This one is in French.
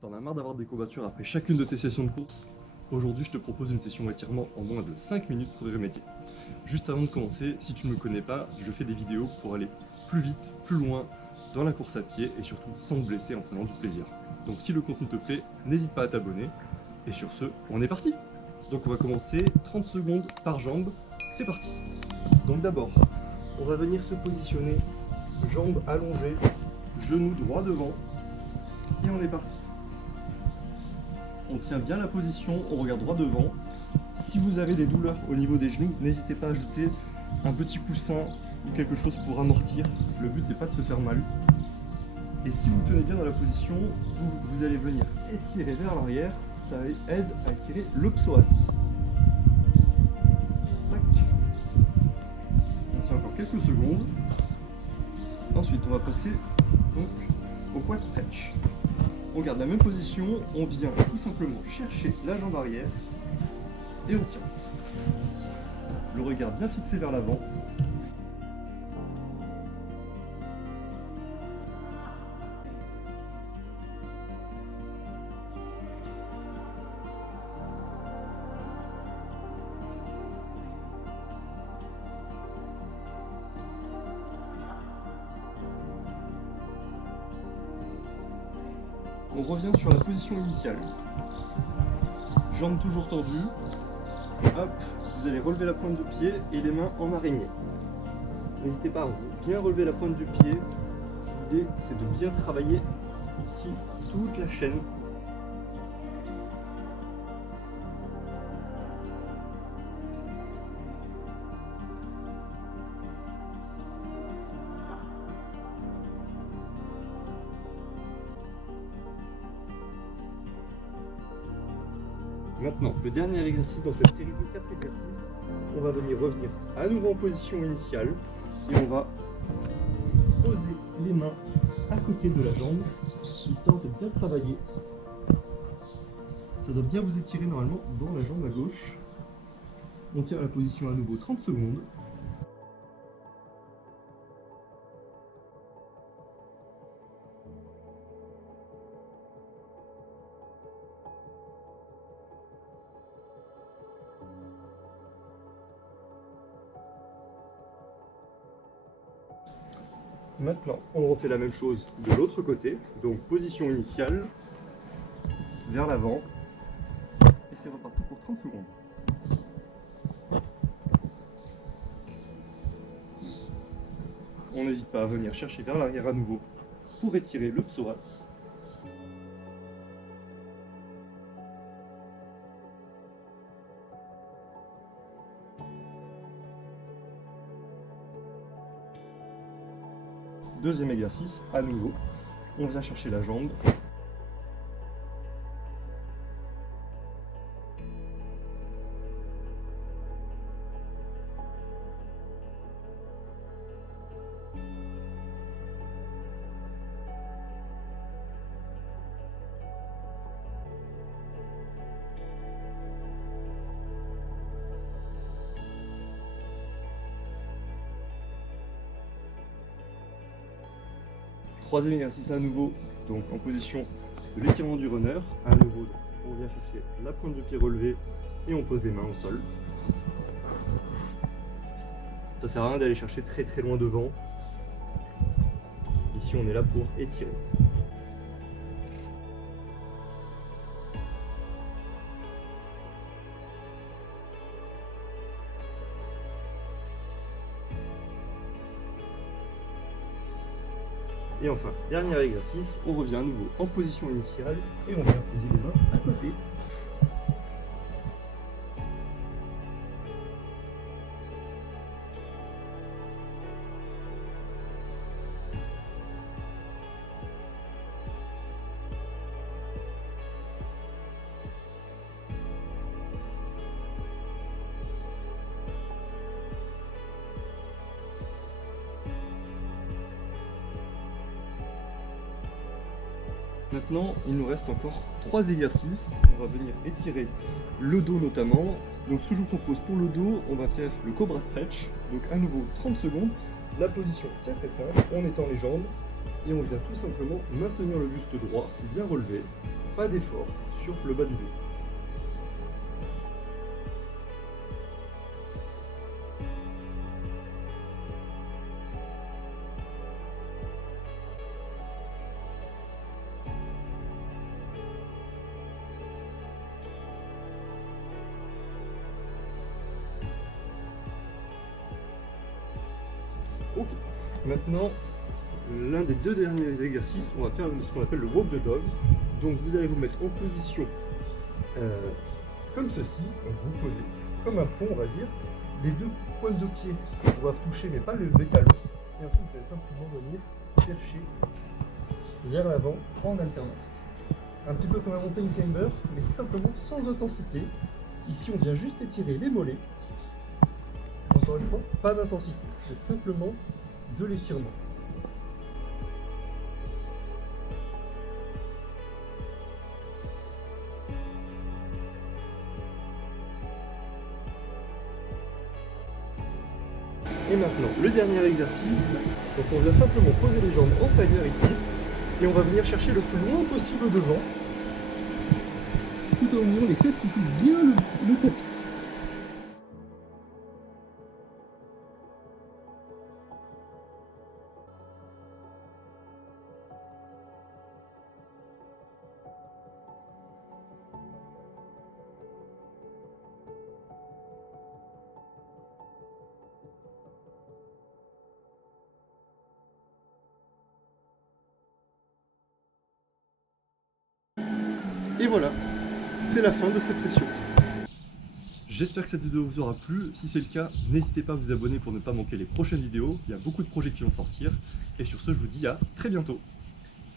T'en as marre d'avoir des courbatures après chacune de tes sessions de course? Aujourd'hui, je te propose une session étirement en moins de 5 minutes pour y remédier. Juste avant de commencer, si tu ne me connais pas, je fais des vidéos pour aller plus vite, plus loin dans la course à pied et surtout sans te blesser en prenant du plaisir. Donc si le contenu te plaît, n'hésite pas à t'abonner. Et sur ce, on est parti! Donc on va commencer 30 secondes par jambe, c'est parti! Donc d'abord, on va venir se positionner, jambes allongées, genoux droit devant, et on est parti. On tient bien la position, on regarde droit devant. Si vous avez des douleurs au niveau des genoux, n'hésitez pas à ajouter un petit coussin ou quelque chose pour amortir. Le but c'est pas de se faire mal. Et si vous tenez bien dans la position, vous allez venir étirer vers l'arrière, ça aide à étirer le psoas. Tac. On tient encore quelques secondes. Ensuite on va passer donc au quad stretch. On garde la même position, on vient tout simplement chercher la jambe arrière et on tient. Le regard bien fixé vers l'avant. On revient sur la position initiale. Jambes toujours tendues. Hop, vous allez relever la pointe de pied et les mains en araignée. N'hésitez pas à bien relever la pointe du pied. L'idée, c'est de bien travailler ici toute la chaîne. Maintenant, le dernier exercice dans cette série de 4 exercices, on va revenir à nouveau en position initiale et on va poser les mains à côté de la jambe, histoire de bien travailler. Ça doit bien vous étirer normalement dans la jambe à gauche. On tient la position à nouveau 30 secondes. Maintenant, on refait la même chose de l'autre côté, donc position initiale, vers l'avant, et c'est reparti pour 30 secondes. On n'hésite pas à venir chercher vers l'arrière à nouveau pour étirer le psoas. Deuxième exercice, à nouveau, on vient chercher la jambe. Troisième exercice à nouveau, donc en position de l'étirement du runner. À nouveau, on vient chercher la pointe de pied relevée et on pose les mains au sol. Ça sert à rien d'aller chercher très loin devant. Ici, on est là pour étirer. Et enfin, dernier exercice, on revient à nouveau en position initiale et on vient poser les mains à côté. Maintenant, il nous reste encore 3 exercices. On va venir étirer le dos notamment. Donc ce que je vous propose pour le dos, on va faire le cobra stretch. Donc à nouveau 30 secondes. La position, c'est très simple. On étend les jambes et on vient tout simplement maintenir le buste droit bien relevé. pas d'effort sur le bas du dos. Ok, maintenant, l'un des deux derniers exercices, on va faire ce qu'on appelle le walk the dog. Donc vous allez vous mettre en position comme ceci, donc vous posez comme un pont, on va dire. Les deux pointes de pied doivent toucher, mais pas les talons. Et ensuite, vous allez simplement venir chercher vers l'avant en alternance. Un petit peu comme un mountain climber, mais simplement sans intensité. Ici, on vient juste étirer les mollets. Encore une fois, pas d'intensité, c'est simplement de l'étirement. Et maintenant, le dernier exercice, donc on vient simplement poser les jambes en tailleur ici, et on va venir chercher le plus loin possible devant, tout en ayant les fesses qui touchent bien le tapis. Et voilà, c'est la fin de cette session. J'espère que cette vidéo vous aura plu. Si c'est le cas, n'hésitez pas à vous abonner pour ne pas manquer les prochaines vidéos. Il y a beaucoup de projets qui vont sortir. Et sur ce, je vous dis à très bientôt.